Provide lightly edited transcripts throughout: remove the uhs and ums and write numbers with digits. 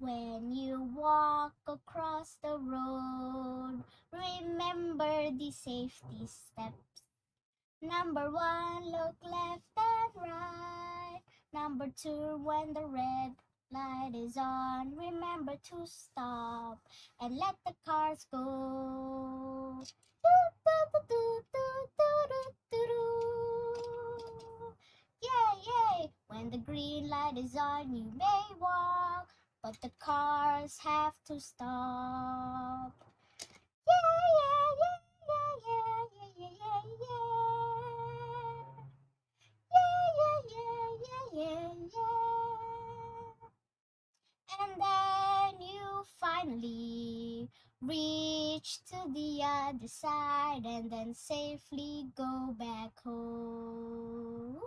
When you walk across the road, remember the safety steps. Number 1, look left and right. Number 2, when the red light is on, remember to stop and let the cars go. Yay, yay! When the green light is on, you may walk, but the cars have to stop. Yeah, yeah, yeah, yeah, yeah, yeah, yeah, yeah, yeah, yeah, yeah, yeah. And then you finally reach to the other side and then safely go back home.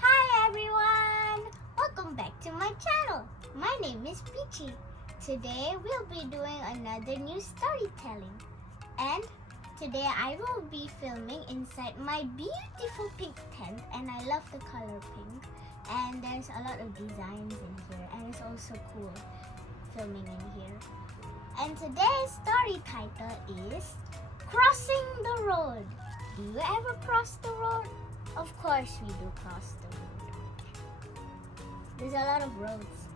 Hi everyone! Welcome back to my channel. My name is Peachy. Today we'll be doing another new storytelling. And today I will be filming inside my beautiful pink tent, and I love the color pink. And there's a lot of designs in here, and it's also cool filming in here. And today's story title is Crossing the Road. Do you ever cross the road? Of course we do cross the road. There's a lot of roads.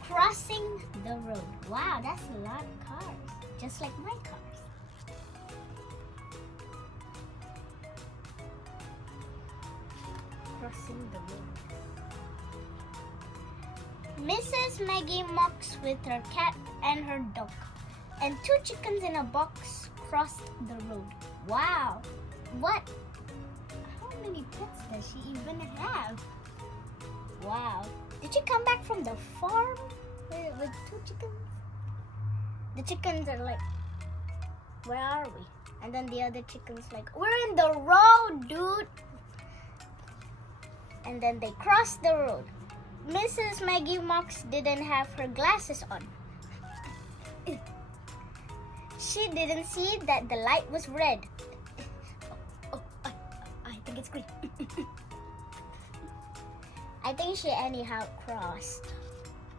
Crossing the road. Wow, that's a lot of cars. Just like my cars. Crossing the road. Mrs. Maggie Mox with her cat and her dog, and 2 chickens in a box crossed the road. Wow! What? How many pets does she even have? Wow. Did she come back from the farm with 2 chickens? The chickens are like, where are we? And then the other chickens like, we're in the road, dude. And then they crossed the road. Mrs. Maggie Mox didn't have her glasses on. She didn't see that the light was red. I think it's green. I think she anyhow crossed.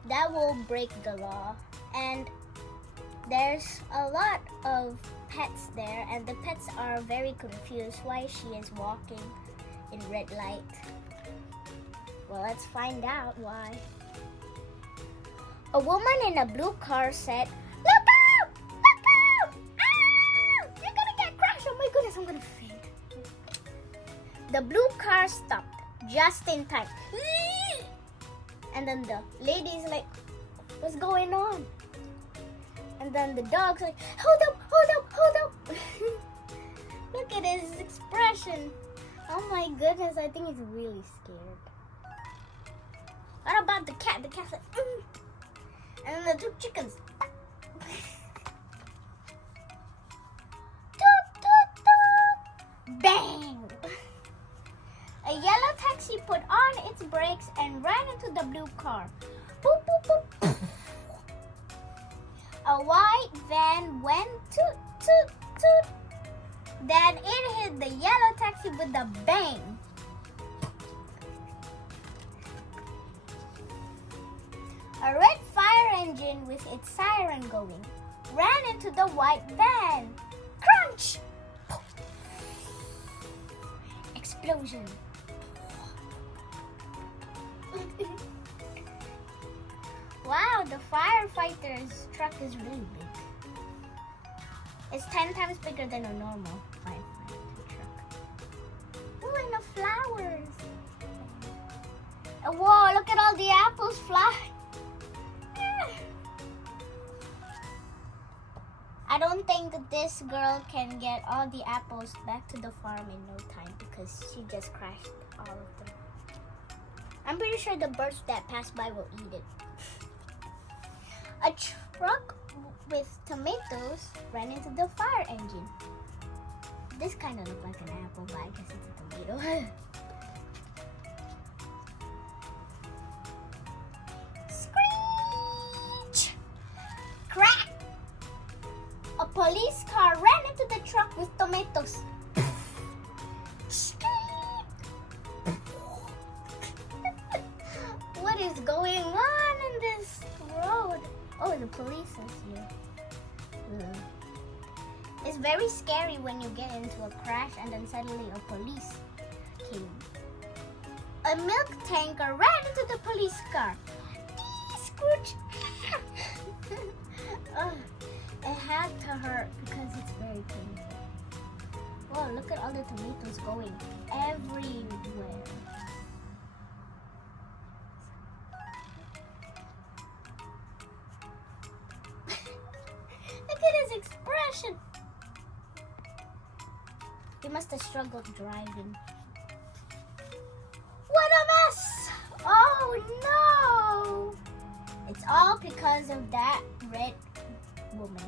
That will break the law. And there's a lot of pets there, and the pets are very confused why she is walking in red light. Well, let's find out why. A woman in a blue car said, "Look out! Look out! Ah! You're gonna get crashed! Oh my goodness, I'm gonna faint." The blue car stopped just in time. And then the lady's like, "What's going on?" And then the dog's like, "Hold up, hold up, hold up." Look at his expression. Oh my goodness, I think he's really scared. What about the cat? The cat's like, And then the 2 chickens. Toot, toot, toot. Bang! A yellow taxi put on its brakes and ran into the blue car. Boop, boop, boop. A white van went toot, toot, toot. Then it hit the yellow taxi with a bang. A red fire engine with its siren going ran into the white van. Crunch! Explosion. Wow, the firefighter's truck is really big. It's 10 times bigger than a normal firefighter truck. Oh, and the flowers. Whoa, look at all the apples flying. I don't think this girl can get all the apples back to the farm in no time because she just crashed all of them. I'm pretty sure the birds that pass by will eat it. A truck with tomatoes ran into the fire engine. This kind of looks like an apple, but I guess it's a tomato. Screech! Crack! A police car ran into the truck with tomatoes. What is going on in this road? Oh, the police is here. It's very scary when you get into a crash and then suddenly a police came. A milk tanker ran into the police car. Scrooge! It had to hurt because it's very painful. Whoa, look at all the tomatoes going everywhere. Look at his expression. He must have struggled driving. What a mess! Oh no! It's all because of that red woman.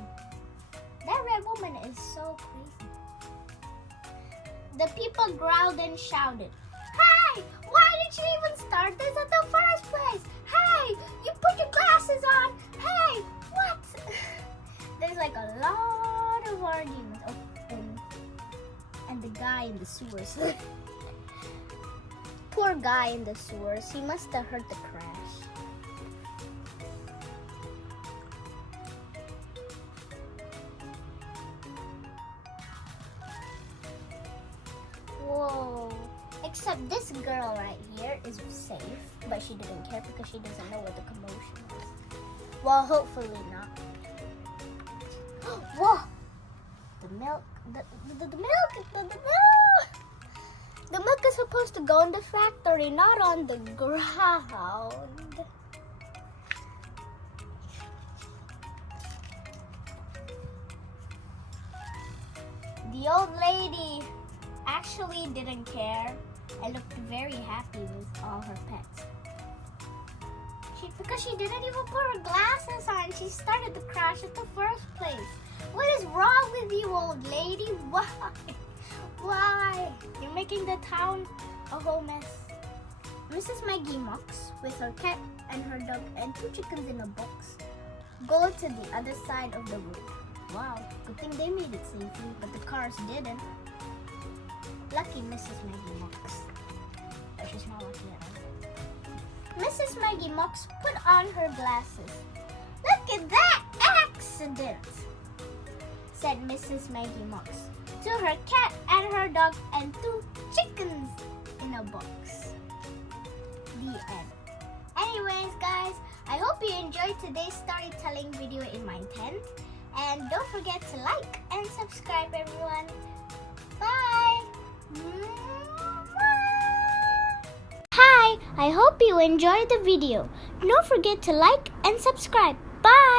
That red woman is so crazy. The people growled and shouted, "Hey! Why did you even start this at the first place? Hey! You put your glasses on! Hey! What?" There's like a lot of arguments. Oh, and the guy in the sewers. Poor guy in the sewers. He must have heard the crash. Whoa. Except this girl right here is safe, but she didn't care because she doesn't know what the commotion is. Well, hopefully not. Whoa! The milk, the milk. The milk is supposed to go in the factory, not on the ground. The old lady actually didn't care and looked very happy with all her pets. Because she didn't even put her glasses on, she started the crash at the first place. What is wrong with you, old lady? Why? Why? You're making the town a whole mess. Mrs. Maggie Mox, with her cat and her dog and 2 chickens in a box, go to the other side of the road. Wow, good thing they made it safely, but the cars didn't. Lucky Mrs. Maggie Mox. But she's not lucky at all. Mrs. Maggie Mox put on her glasses. "Look at that accident," said Mrs. Maggie Mox to her cat and her dog and 2 chickens in a box. The end. Anyways, guys, I hope you enjoyed today's storytelling video in my tent. And don't forget to like and subscribe, everyone. Bye! Hi, I hope you enjoyed the video. Don't forget to like and subscribe. Bye!